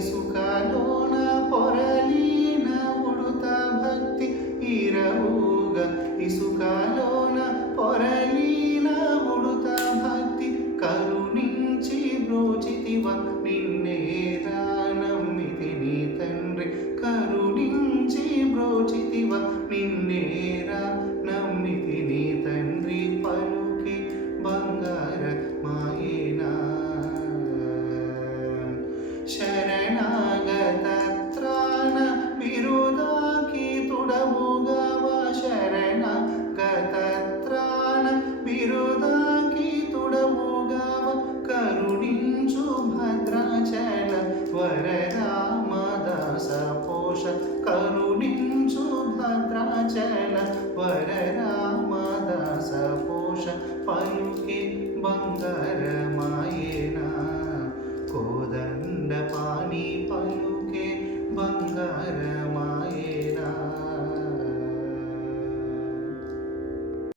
ఇసుకలోన పొరలిన ఉడుత భక్తి ఇరవుగా ఇసుకలోన పొరలిన ఉడుత భక్తి కరుణించి బ్రోచితివ నిన్నేరా నమ్మితిని తండ్రి కరుణించి బ్రోచితివ నిన్నేరా నమ్మితిని తండ్రి పలుకి బంగార మాయేనా శరణాగత త్రాణ బిరుదాకి తుడవుగవ శరణాగత త్రాణ బిరుదాకి తుడవుగవ కరుణించు భద్రాచల వరరామదాస పోష కరుణించు భద్రాచల వరరామదాస పోష పలుకి బంగారమాయేనా